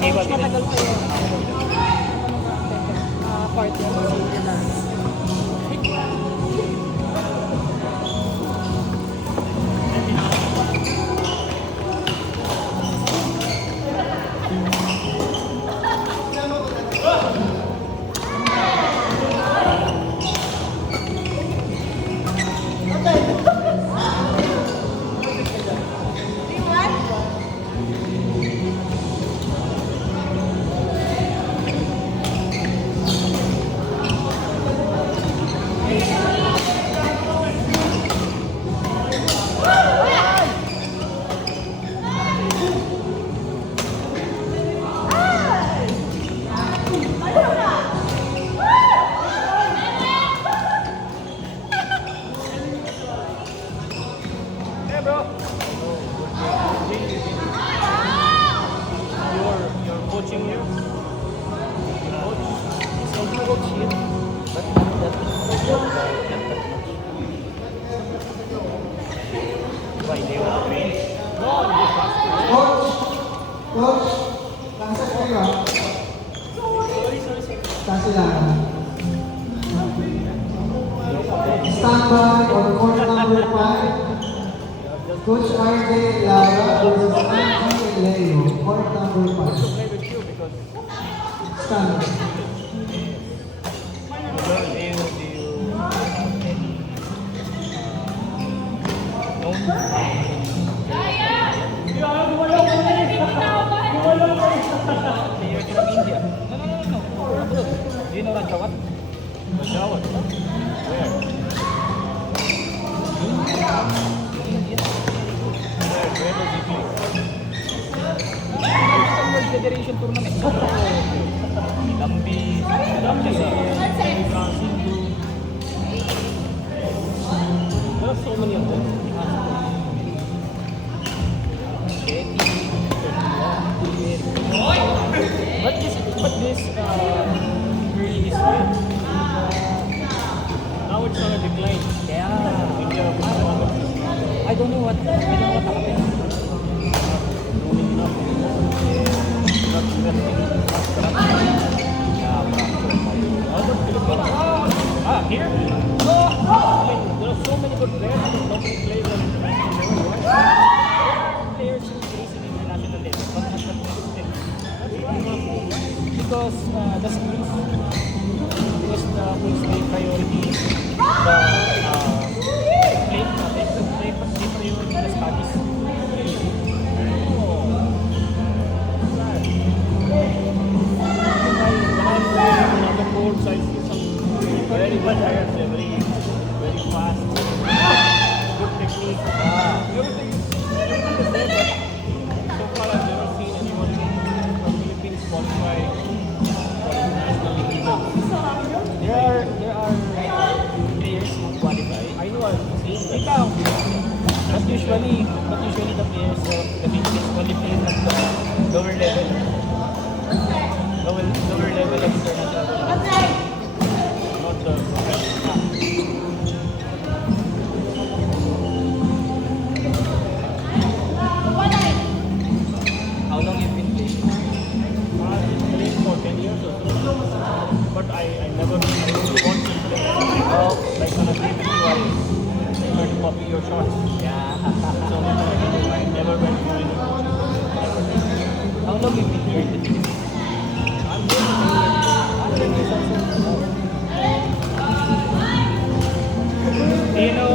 mas matagal pa yun. Party ng senior namin. You're coaching here? Coach? So we coach here, but not that much. Why they want to train? No, they just Coach, nasa kayo ah. Kasi lang. Standby on court number 5. Coach RJ Lara versus Angie Leo, court number 5. play with you because Standby. Do you know Rajawat? Rajawat? Where? Where does he play? World Federation Tournament. Lambi, Sindu. There are so many of them. But this really is way. Now it's on a decline. Yeah. India, I don't know what happened. not investing, How about Philippines? Here? There are so many good players, but nobody plays on international level. There are players who plays in international level, but not the best level. Because the skills, because the play priority, the play priority, the studies. Boards, I see some very good players, they're very fast, good technique. Everything is there, but so far I've never seen anyone from Philippines qualify for international league events. There are players who qualify. I know I've seen that. But usually the players of the Philippines qualify at the lower level. Lower level external level. Not the professional. How long you've been playing? I've been playing for 10 years or so. But I only want to play. Like when I play with you, I try to copy your shots. Yeah. So I never went for any coaching. How long you've been here in the Philippines? I'm here to Do you know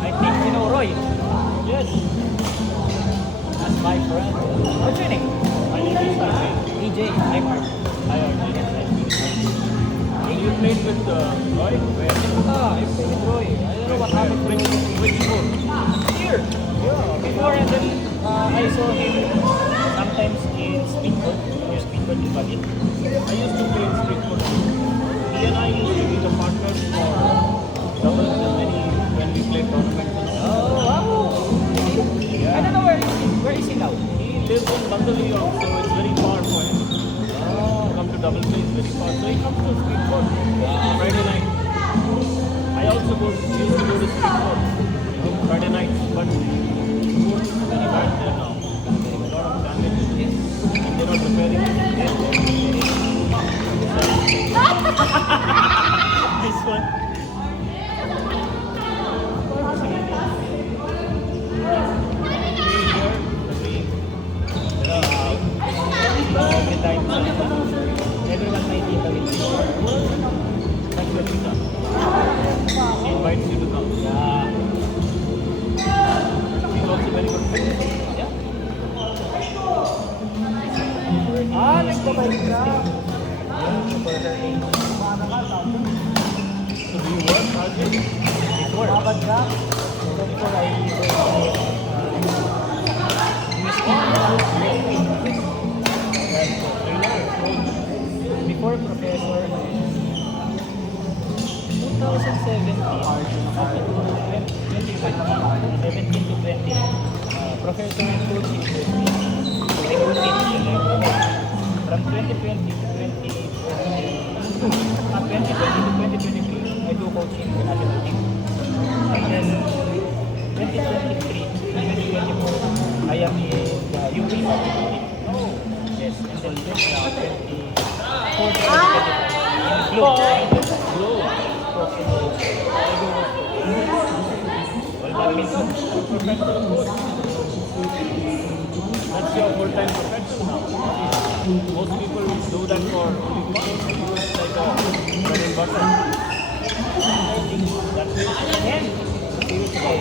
I think you know Roy. Yes. That's my friend. What's your name? My name is Arjun. EJ. I'm Mark. Hi Arjun. You played with Roy? Where? I played with Roy. I don't know what happened to him. Which school? Here. Yeah. Before and then I saw him sometimes in Speedboat. Near Speedboat in Bali. I used to play in street football. He and I used to be the partners for doubles and when we played tournaments. Oh wow. I don't know where is he now? He lives in Bandolion, so it's very far for him. Come to double play is very far. So he comes to street football Friday night. I also used to go to street football Friday nights, but sports is very bad there now. A lot of damage. And they for preparing it. This one. Every time, everyone might eat a little. That's what we do. He invites you to come. Yeah. He's also very good friend. Yeah. Ah, nagpapalik ka. Yeah, for her age. So do you work, Arjun? Before. Babad ka? So before I before professor 2017 17 to 20 professor and coach in from 2020 to 2023 I do coaching in the national team and then 2023 2024 I am in the UP team. Yes, and then 2024 in Globe. Coach in Globe. Well, badminton. Professional coach. That's your full-time profession now. Most people do that for only fun. It's like a bread and butter. I think That's it. and seriously,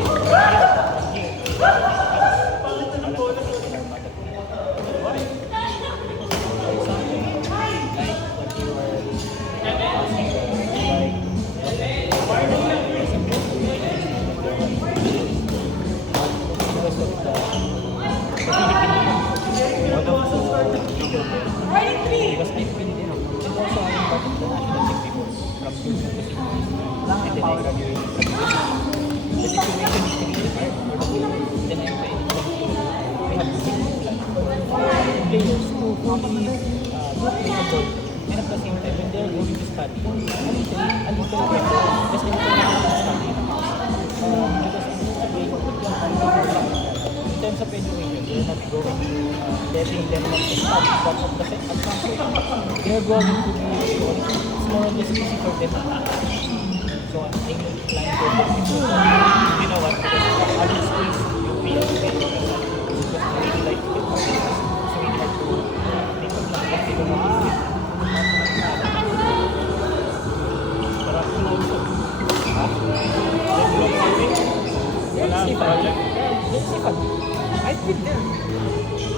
because I've been there. And also I am part of the national team before, from junior to senior. And then I graduated from the situation is really hard for the players. Then I'm training them to we have 6 players who fully not playable. And at the same time, when they're going to study, a little bit, just a little bit of study. In terms of education, they're not going letting them not to study, but at some point, they're going to be, it's more on just easy for them. So I'm thinking plan for them because, you know what, because other schools, UP, because I really like to get more business. So we have to think of something they don't want to get. Sarap mo also. Let's see if I've been there.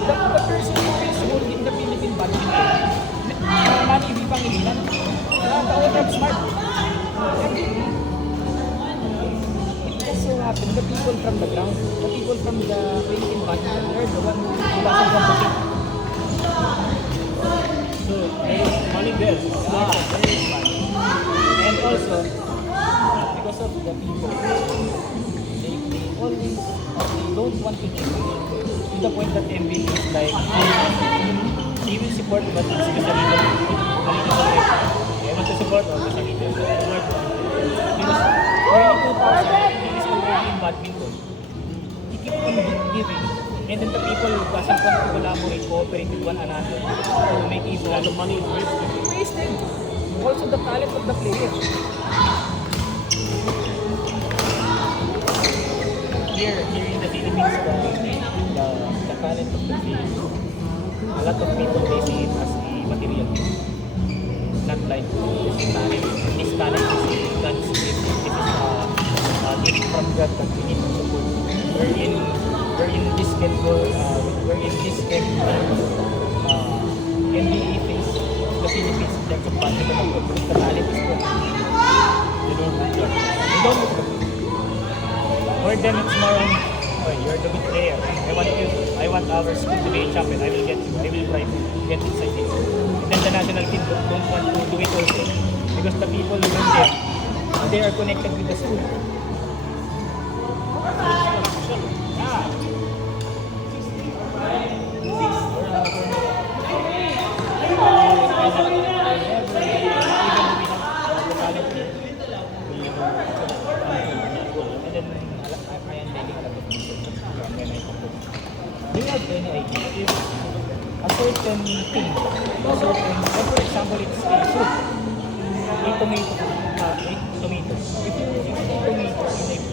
The person who is holding the Philippine badminton, Manny V. Pangilinan, the owner of Smart. It just so happened, the people from the ground, the people from the Philippine badminton, they're the one who doesn't want to take. So there is money there. Yeah, there is money. And also, because of the people, they always they don't want to change to the point that MB is like he will support but it's just a little I want to support or just a little because early 2000 he is already in badminton. He keep on giving and then the people doesn't want to collaborate, cooperate with one another to make it A lot of money is wasted. wasted. Also the talent of the player. Here in the Philippines, the talent of the field, a lot of people they see it as a material thing. Not like this talent. This talent is God's gift. This is a gift from God that we need to support. Wherein this can go, wherein this can be face the Philippines in terms of basketball because the talent is good. They don't do that. They don't look at it. For them, it's more on, oh, you're the good player. I want our school to be a champion. I will try to get inside this. And then the national team don't want to do it also. Because the people who are there, they are connected with the school. Yeah. Do you have any idea if, as certain thing, a certain, for example, it's a soup, a tomato, If you eat tomato in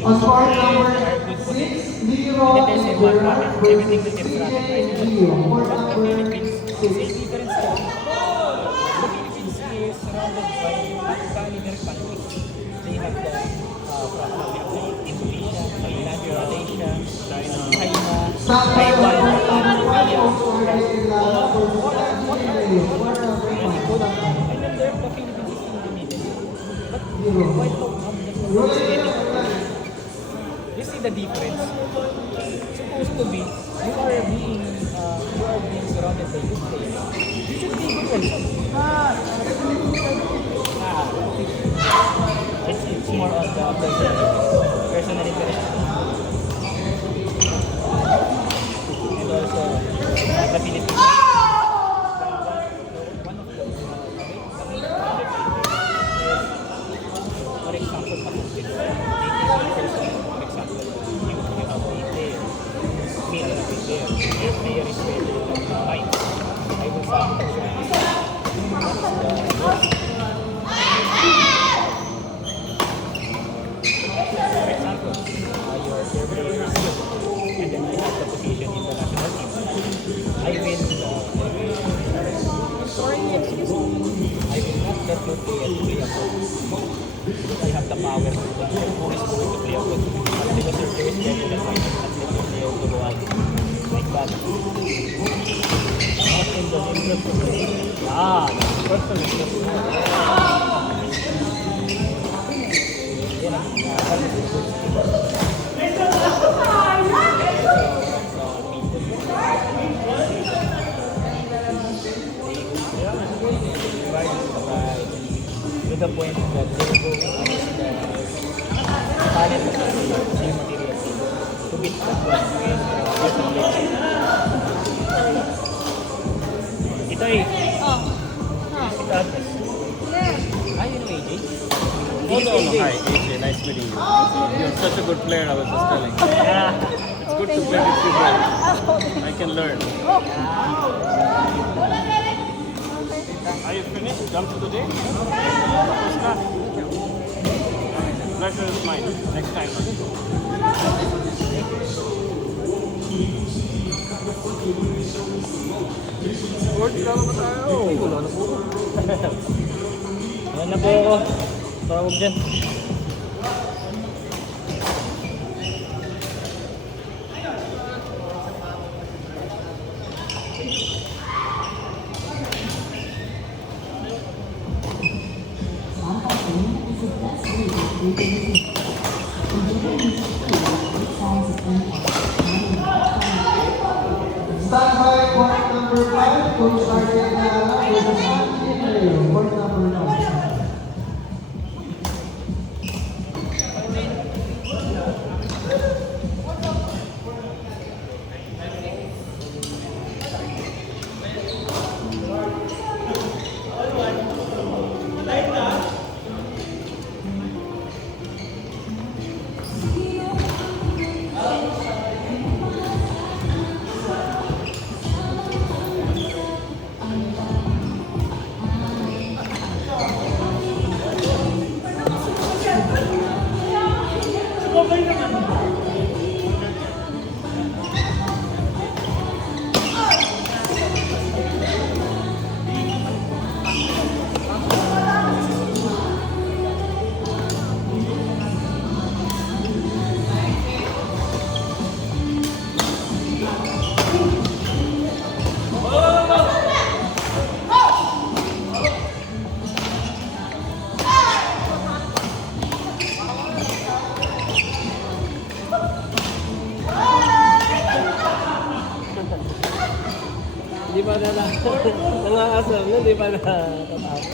On court are number good for 6, it. Leo And then say one Gerard ramen, everything versus will get ramen, CJ right? Leo. Court But the number Philippines, it's a 6. different story. The Philippines is surrounded by culinary countries. They have the Indonesia, Thailand, Malaysia, China, Standby on Taiwan, court number 1, Korea. Coach RJ Lara versus CJ Leo. Court number Really 1. good. And then there, the Philippines is in the middle. But Zero. quite low. Ruling number 9. You see the difference? Supposed to be, you are being surrounded by good players. You should be good also. It's more on the personal interest. And also, the Philippines. One of the main projects is, for example, pag-update. For example, you have a player, me and a player. Your player is better than mine. I will sacrifice for example, your player is good, and then I have the position in the national team. I will not let your player play a goal. Because I have the power to control who is going to play a goal. But because your player is better than mine, I cannot let your player to go out like that. Not in the interest of the game. Personal interest. To the point that they're going to use the talent of the material to beat that one with ito eh. Ito Agnes. You know AJ? Oh, no, hi, AJ, nice meeting you. You're such a good player, I was just telling. Yeah. It's good to play with you guys. I can learn. Are you finished? Done for the day? Of course not. Pleasure is mine. Next time. Yan na po ako. Tawag dyan. Standby, court number 5, Coach RJ Lara versus CJ Leo. Court number 5. Di ba na nangangasam na, di ba na tatapos?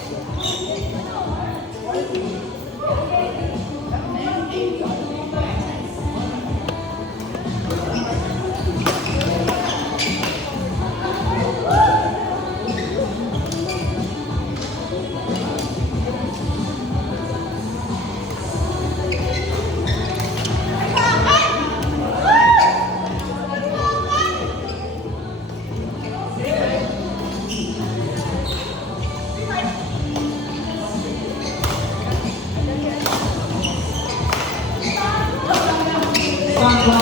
On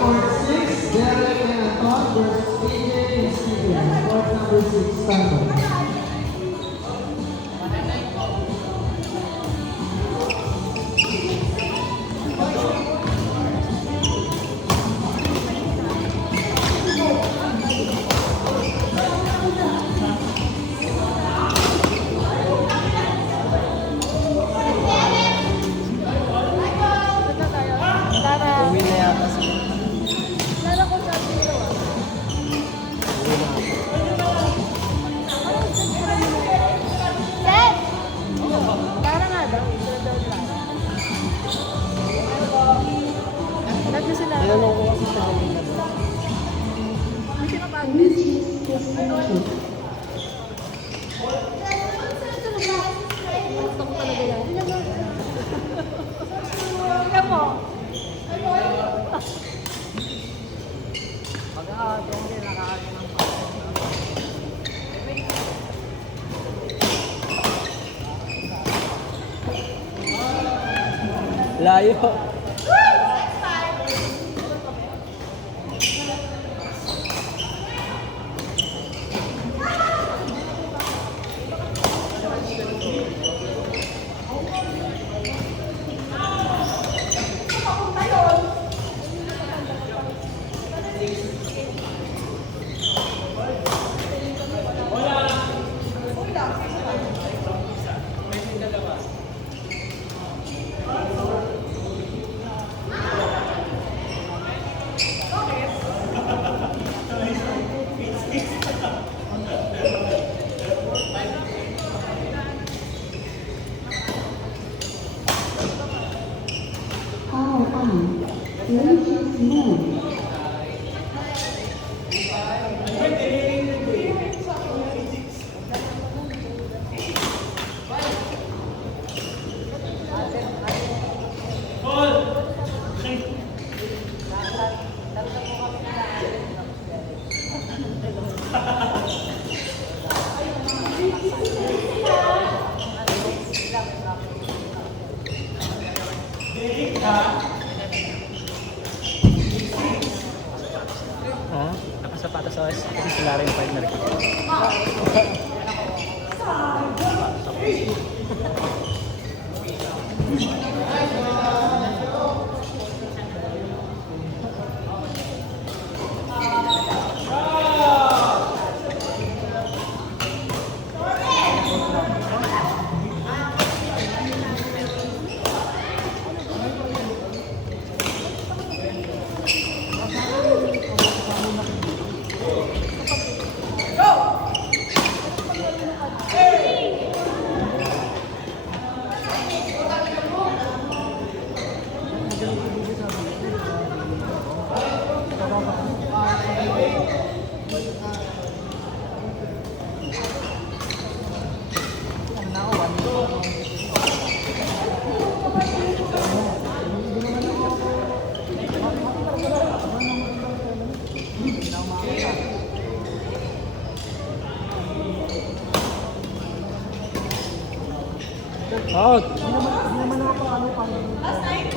court 6, Derek and Anton versus AJ and Steven. Court number 6, standby. Uwi na yata sila. Tinanong ko kasi siya kanina doon. Layo. Ha? Nakasapatos sa kasi sila rin partner ko. Out. Hindi naman ako ano pang last night?